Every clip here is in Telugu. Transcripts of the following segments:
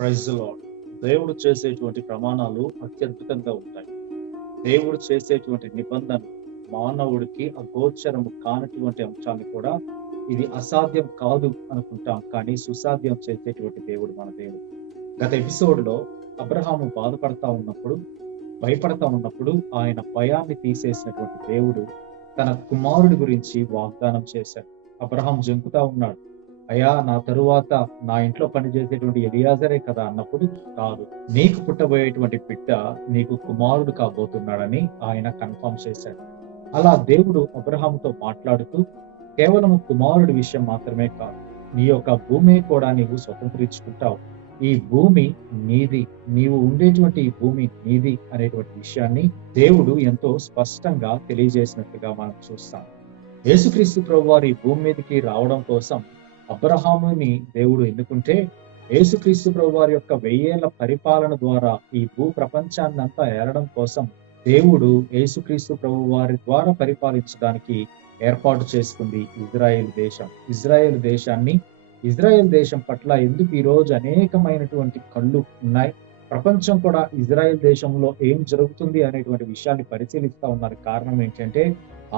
Praise the lord. దేవుడు చేసేటువంటి ప్రమాణాలు అత్యద్భుతంగా ఉంటాయి. దేవుడు చేసేటువంటి నిబంధన మానవుడికి అగోచరము కానటువంటి అంశాన్ని కూడా ఇది అసాధ్యం కాదు అనుకుంటాం, కానీ సుసాధ్యం చేసేటువంటి దేవుడు మన దేవుడు. గత ఎపిసోడ్ లో అబ్రహాము బాధపడతా ఉన్నప్పుడు, భయపడతా ఉన్నప్పుడు ఆయన భయాన్ని తీసేసినటువంటి దేవుడు తన కుమారుడి గురించి వాగ్దానం చేశాడు. అబ్రహాం జంకుతా ఉన్నాడు, అయ్యా నా తరువాత నా ఇంట్లో పనిచేసేటువంటి ఎలియాజరే కదా అన్నప్పుడు, కాదు, నీకు పుట్టబోయేటువంటి బిడ్డ నీకు కుమారుడు కాబోతున్నాడని ఆయన కన్ఫర్మ్ చేశాడు. అలా దేవుడు అబ్రహాముతో మాట్లాడుతూ కేవలం కుమారుడి విషయం మాత్రమే కాదు, నీ యొక్క భూమి కూడా నీవు స్వతంత్రించుకుంటావు, ఈ భూమి నీది, నీవు ఉండేటువంటి ఈ భూమి నీది అనేటువంటి విషయాన్ని దేవుడు ఎంతో స్పష్టంగా తెలియజేసినట్లుగా మనం చూస్తాం. యేసుక్రీస్తు ప్రభువారు ఈ భూమి మీదకి రావడం కోసం అబ్రహాముని దేవుడు ఎన్నుకుంటే, యేసుక్రీస్తు ప్రభువారి యొక్క 1000 ఏళ్ల పరిపాలన ద్వారా ఈ భూ ప్రపంచాన్ని అంతా ఏలడం కోసం దేవుడు యేసుక్రీస్తు ప్రభువారి ద్వారా పరిపాలించడానికి ఏర్పాటు చేసుకుంది ఇజ్రాయెల్ దేశం. ఇజ్రాయెల్ దేశం పట్ల ఎందుకు ఈ రోజు అనేకమైనటువంటి కళ్ళు ఉన్నాయి, ప్రపంచం కూడా ఇజ్రాయెల్ దేశంలో ఏం జరుగుతుంది అనేటువంటి విషయాన్ని పరిశీలిస్తా ఉన్నారు. కారణం ఏంటంటే,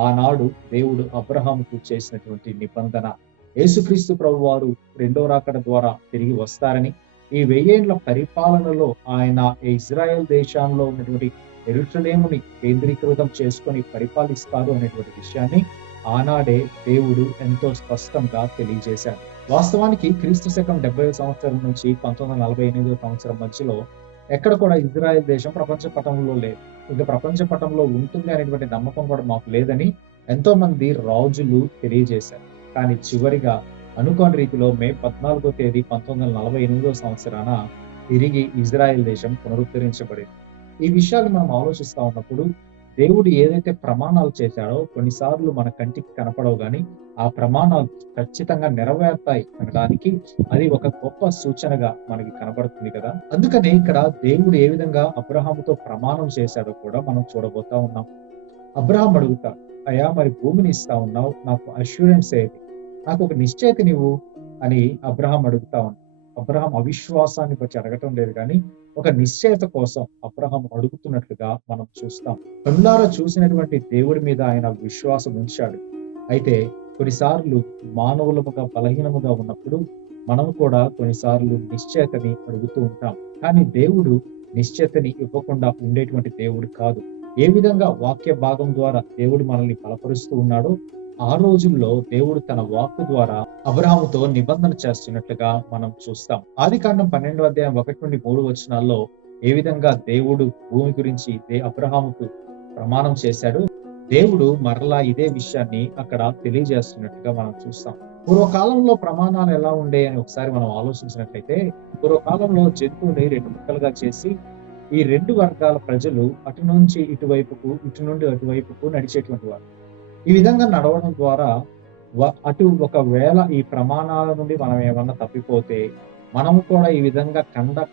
ఆనాడు దేవుడు అబ్రహాముకు చేసినటువంటి నిబంధన. యేసుక్రీస్తు ప్రభువారు రెండో రాకడ ద్వారా తిరిగి వస్తారని, ఈ 1000 ఏళ్ల పరిపాలనలో ఆయన ఇజ్రాయెల్ దేశంలో ఉన్నటువంటి యెరూషలేముని కేంద్రీకృతం చేసుకొని పరిపాలిస్తారు అనేటువంటి విషయాన్ని ఆనాడే దేవుడు ఎంతో స్పష్టంగా తెలియజేశాడు. వాస్తవానికి క్రీస్తు శకం 70వ సంవత్సరం నుంచి 1948వ సంవత్సరం మధ్యలో ఎక్కడ కూడా ఇజ్రాయెల్ దేశం ప్రపంచ పటంలో లేదు. ఇంకా ప్రపంచ పటంలో ఉంటుంది అనేటువంటి నమ్మకం కూడా మాకు లేదని ఎంతో మంది రాజులు తెలియజేశారు. కానీ చివరిగా అనుకోని రీతిలో మే 14వ తేదీ 1948వ సంవత్సరాన తిరిగి ఇజ్రాయెల్ దేశం పునరుద్ధరించబడింది. ఈ విషయాలు మనం ఆలోచిస్తా ఉన్నప్పుడు, దేవుడు ఏదైతే ప్రమాణాలు చేశాడో కొన్నిసార్లు మన కంటికి కనపడవు, కానీ ఆ ప్రమాణాలు ఖచ్చితంగా నెరవేరుతాయి అనడానికి అది ఒక గొప్ప సూచనగా మనకి కనబడుతుంది కదా. అందుకని ఇక్కడ దేవుడు ఏ విధంగా అబ్రహాముతో ప్రమాణం చేశాడో కూడా మనం చూడబోతా ఉన్నాం. అబ్రహాం అడుగుతా, అయ్యా మరి భూమిని ఇస్తా ఉన్నావు, నాకు అష్యూరెన్స్ ఏది, నాకు ఒక నిశ్చయిత నీవు అని అబ్రహాం అడుగుతా ఉన్నాడు. అబ్రహాం అవిశ్వాసాన్ని బట్టి అడగటం లేదు, కానీ ఒక నిశ్చయత కోసం అబ్రహాం అడుగుతున్నట్లుగా మనం చూస్తాం. కళ్ళారా చూసినటువంటి దేవుడి మీద ఆయన విశ్వాసం ఉంచాడు. అయితే కొన్నిసార్లు మానవులముగా బలహీనముగా ఉన్నప్పుడు మనం కూడా కొన్నిసార్లు నిశ్చయతని అడుగుతూ ఉంటాం, కానీ దేవుడు నిశ్చయతని ఇవ్వకుండా ఉండేటువంటి దేవుడు కాదు. ఏ విధంగా వాక్య భాగం ద్వారా దేవుడు మనల్ని బలపరుస్తూ ఉన్నాడో, ఆ రోజుల్లో దేవుడు తన వాక్కు ద్వారా అబ్రహాముతో నిబంధన చేస్తున్నట్లుగా మనం చూస్తాం. ఆదికాండం 12వ అధ్యాయం 1 నుండి 3 వచనాల్లో ఏ విధంగా దేవుడు భూమి గురించి అబ్రహాముకు ప్రమాణం చేశాడు, దేవుడు మరలా ఇదే విషయాన్ని అక్కడ తెలియజేస్తున్నట్టుగా మనం చూస్తాం. పూర్వకాలంలో ప్రమాణాలు ఎలా ఉండే అని ఒకసారి మనం ఆలోచించినట్లయితే, పూర్వకాలంలో జంతువుని 2 ముక్కలుగా చేసి ఈ 2 వర్గాల ప్రజలు అటు నుంచి ఇటువైపుకు, ఇటు నుండి అటువైపుకు నడిచేటువంటి వారు. ఈ విధంగా నడవడం ద్వారా అటు ఒకవేళ ఈ ప్రమాణాల నుండి మనం ఏమన్నా తప్పిపోతే మనము కూడా ఈ విధంగా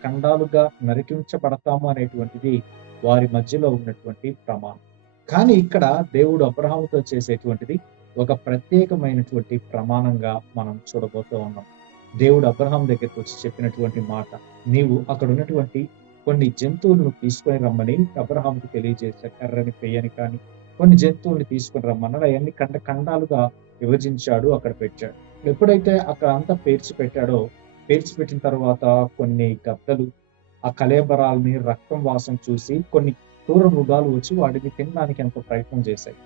ఖండాలుగా నరికించబడతాము అనేటువంటిది వారి మధ్యలో ఉన్నటువంటి ప్రమాణం. కానీ ఇక్కడ దేవుడు అబ్రహాముతో చేసేటువంటిది ఒక ప్రత్యేకమైనటువంటి ప్రమాణంగా మనం చూడబోతూ ఉన్నాం. దేవుడు అబ్రహాం దగ్గరికి వచ్చి చెప్పినటువంటి మాట, నీవు అక్కడ ఉన్నటువంటి కొన్ని జంతువులను తీసుకొని రమ్మని అబ్రహాముకు తెలియజేశాడు. ఎర్రని, పెయ్యని కానీ కొన్ని జంతువుల్ని తీసుకొని రమ్మన్నాడు. అవన్నీ ఖండాలుగా విభజించాడు, అక్కడ పెట్టాడు. ఎప్పుడైతే అక్కడ అంతా పేర్చి పెట్టిన తర్వాత కొన్ని గద్దలు ఆ కళేబరాలని రక్తం వాసన చూసి కొన్ని క్రూర మృగాలు వచ్చి వాటిని తినడానికి ఎంతో ప్రయత్నం చేశాయి.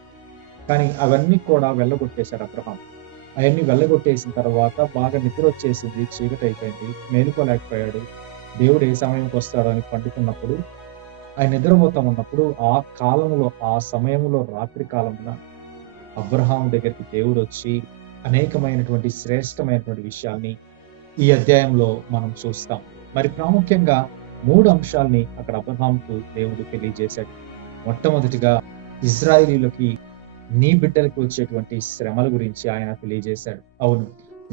కానీ అవన్నీ కూడా వెళ్ళగొట్టేశాడు అబ్రహాం. అవన్నీ వెళ్ళగొట్టేసిన తర్వాత బాగా నిద్ర వచ్చేసింది, చీకటి అయిపోయింది, మేలుకోలేకపోయాడు. దేవుడు ఏ సమయంకి వస్తాడో అని పండుకున్నప్పుడు, ఆయన నిద్రపోతా ఉన్నప్పుడు ఆ కాలంలో, ఆ సమయంలో రాత్రి కాలమున అబ్రహాం దగ్గరికి దేవుడు వచ్చి అనేకమైనటువంటి శ్రేష్టమైనటువంటి విషయాల్ని ఈ అధ్యాయంలో మనం చూస్తాం. మరి ప్రాముఖ్యంగా 3 అంశాల్ని అక్కడ అబ్రహాంకు దేవుడు తెలియజేశాడు. మొట్టమొదటిగా ఇజ్రాయేలీలకి, నీ బిడ్డలకు వచ్చేటువంటి శ్రమల గురించి ఆయన తెలియజేశాడు. అవును,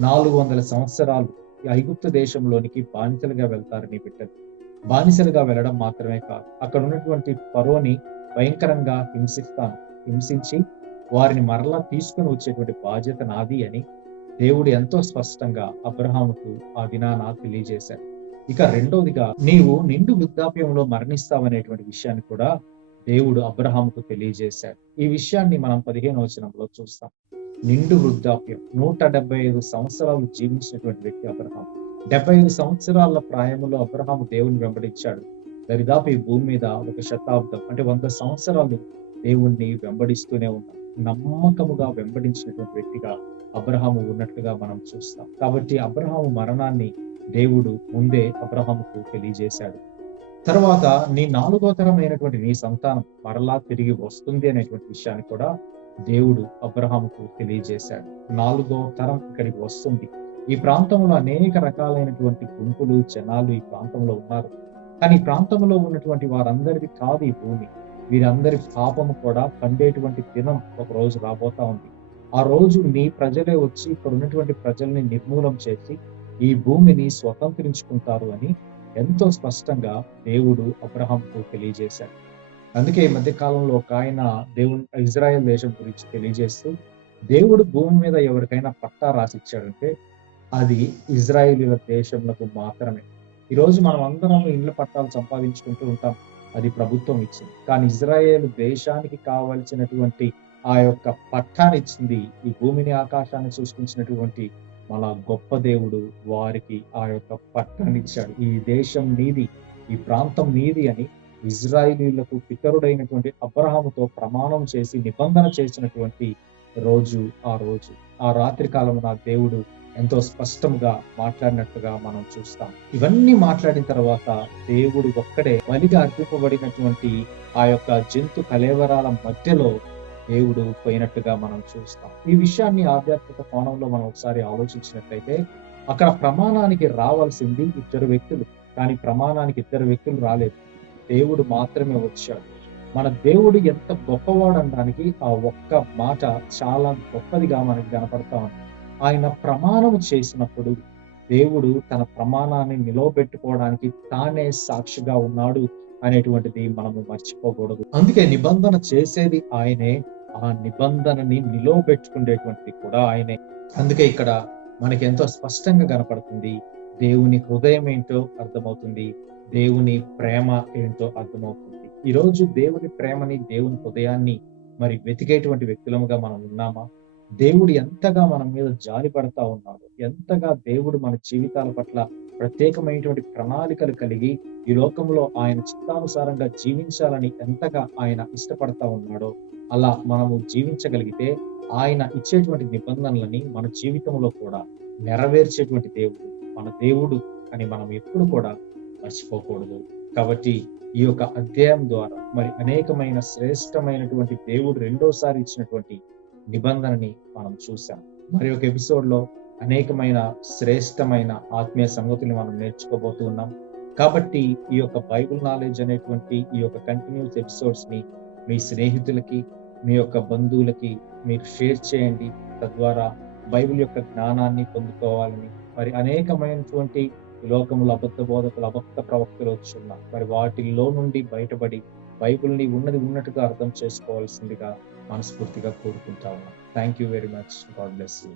400 సంవత్సరాలు ఐగుప్తు దేశంలోనికి బానిసలుగా వెళ్తారు నీ బిడ్డలు. బానిసలుగా వెళ్ళడం మాత్రమే కాదు, అక్కడ ఉన్నటువంటి ఫరోని భయంకరంగా హింసించి వారిని మరలా తీసుకుని వచ్చేటువంటి బాధ్యత నాది అని దేవుడు ఎంతో స్పష్టంగా అబ్రహాముకు ఆ దినాన తెలియజేశాడు. ఇక రెండవదిగా నీవు నిండు వృద్ధాప్యంలో మరణిస్తావనేటువంటి విషయాన్ని కూడా దేవుడు అబ్రహాముకు తెలియజేశాడు. ఈ విషయాన్ని మనం 15వ వచనంలో చూస్తాం. నిండు వృద్ధాప్యం 175 సంవత్సరాలు జీవించినటువంటి వ్యక్తి అబ్రహాం. 75 సంవత్సరాల ప్రాయంలో అబ్రహాము దేవుని వెంబడించాడు. దరిదాపు ఈ భూమి మీద 1 శతాబ్దం అంటే 100 సంవత్సరాలు దేవుణ్ణి వెంబడిస్తూనే ఉన్నాడు. నమ్మకముగా వెంబడించినటువంటి వ్యక్తిగా అబ్రహాము ఉన్నట్లుగా మనం చూస్తాం. కాబట్టి అబ్రహాము మరణాన్ని దేవుడు ముందే అబ్రహాముకు తెలియజేశాడు. తర్వాత నీ 4వ తరమైనటువంటి నీ సంతానం మరలా తిరిగి వస్తుంది అనేటువంటి విషయాన్ని కూడా దేవుడు అబ్రహాముకు తెలియజేశాడు. 4వ తరం ఇక్కడికి వస్తుంది. ఈ ప్రాంతంలో అనేక రకాలైనటువంటి గుంపులు జనాలు ఈ ప్రాంతంలో ఉన్నారు. కానీ ఈ ప్రాంతంలో ఉన్నటువంటి వారందరిది కాదు ఈ భూమి. వీరందరి పాపము కూడా పండేటువంటి దినం ఒక రోజు రాబోతా ఉంది. ఆ రోజు నీ ప్రజలే వచ్చి ఇక్కడ ఉన్నటువంటి ప్రజల్ని నిర్మూలం చేసి ఈ భూమిని స్వతంత్రించుకుంటారు అని ఎంతో స్పష్టంగా దేవుడు అబ్రహాంకు తెలియజేశాడు. అందుకే ఈ మధ్య కాలంలో ఒక ఆయన ఇజ్రాయెల్ దేశం గురించి తెలియజేస్తూ, దేవుడు భూమి మీద ఎవరికైనా పట్టా రాసిచ్చాడంటే అది ఇజ్రాయేలీల దేశంలో మాత్రమే. ఈ రోజు మనం అందరం ఇండ్ల పట్టాలు సంపాదించుకుంటూ ఉంటాం, అది ప్రభుత్వం ఇచ్చింది. కానీ ఇజ్రాయేల్ దేశానికి కావలసినటువంటి ఆ యొక్క పట్టాన్ని ఇచ్చింది ఈ భూమిని ఆకాశాన్ని సృష్టించినటువంటి మన గొప్ప దేవుడు వారికి ఆ యొక్క పట్టాన్ని ఇచ్చాడు. ఈ దేశం నీది, ఈ ప్రాంతం నీది అని ఇజ్రాయేలీయులకు పితరుడైనటువంటి అబ్రహాముతో ప్రమాణం చేసి నిబంధన చేసినటువంటి రోజు ఆ రోజు. ఆ రాత్రి కాలమున దేవుడు ఎంతో స్పష్టంగా మాట్లాడినట్టుగా మనం చూస్తాం. ఇవన్నీ మాట్లాడిన తర్వాత దేవుడు ఒక్కడే బలిగా అర్పింపబడినటువంటి ఆ యొక్క జంతు కళేవరాల మధ్యలో దేవుడు పోయినట్టుగా మనం చూస్తాం. ఈ విషయాన్ని ఆధ్యాత్మిక కోణంలో మనం ఒకసారి ఆలోచించినట్లయితే అక్కడ ప్రమాణానికి రావాల్సింది 2 వ్యక్తులు, కానీ ప్రమాణానికి 2 వ్యక్తులు రాలేదు, దేవుడు మాత్రమే వచ్చాడు. మన దేవుడు ఎంత గొప్పవాడు అనడానికి ఆ ఒక్క మాట చాలా గొప్పదిగా మనకి కనపడతా ఉంది. ఆయన ప్రమాణం చేసినప్పుడు దేవుడు తన ప్రమాణాన్ని నిలవబెట్టుకోవడానికి తానే సాక్షిగా ఉన్నాడు అనేటువంటిది మనము మర్చిపోకూడదు. అందుకే నిబంధన చేసేది ఆయనే, ఆ నిబంధనని నిలవబెట్టుకునేటువంటిది కూడా ఆయనే. అందుకే ఇక్కడ మనకి ఎంతో స్పష్టంగా కనపడుతుంది, దేవుని హృదయం ఏంటో అర్థమవుతుంది, దేవుని ప్రేమ ఏంటో అర్థమవుతుంది. ఈరోజు దేవుని ప్రేమని, దేవుని హృదయాన్ని మరి వెతికేటువంటి వ్యక్తులముగా మనం ఉన్నామా? దేవుడు ఎంతగా మన మీద జాలి పడతా ఉన్నాడు, ఎంతగా దేవుడు మన జీవితాల పట్ల ప్రత్యేకమైనటువంటి ప్రణాళికలు కలిగి ఈ లోకంలో ఆయన చిత్తానుసారంగా జీవించాలని ఎంతగా ఆయన ఇష్టపడతా ఉన్నాడో అలా మనము జీవించగలిగితే ఆయన ఇచ్చేటువంటి నిబంధనలని మన జీవితంలో కూడా నెరవేర్చేటువంటి దేవుడు మన దేవుడు అని మనం ఎప్పుడు కూడా మర్చిపోకూడదు. కాబట్టి ఈ యొక్క అధ్యాయం ద్వారా మరి అనేకమైన శ్రేష్టమైనటువంటి దేవుడు రెండోసారి ఇచ్చినటువంటి నిబంధనని మనం చూసాం. మరి ఒక ఎపిసోడ్ లో అనేకమైన శ్రేష్టమైన ఆత్మీయ సంగతుల్ని మనం నేర్చుకోబోతూ ఉన్నాం. కాబట్టి ఈ యొక్క బైబుల్ నాలెడ్జ్ అనేటువంటి ఈ యొక్క కంటిన్యూస్ ఎపిసోడ్స్ ని మీ స్నేహితులకి, మీ యొక్క బంధువులకి మీరు షేర్ చేయండి. తద్వారా బైబిల్ యొక్క జ్ఞానాన్ని పొందుకోవాలని, మరి అనేకమైనటువంటి లోకములు అబద్ధ బోధకులు, అబద్ధ ప్రవక్తలు వచ్చున్నారు. మరి వాటిల్లో నుండి బయటపడి బైబిల్ని ఉన్నది ఉన్నట్టుగా అర్థం చేసుకోవాల్సిందిగా మనస్ఫూర్తిగా కోరుకుంటా ఉన్నాం. Thank you very much. God bless you.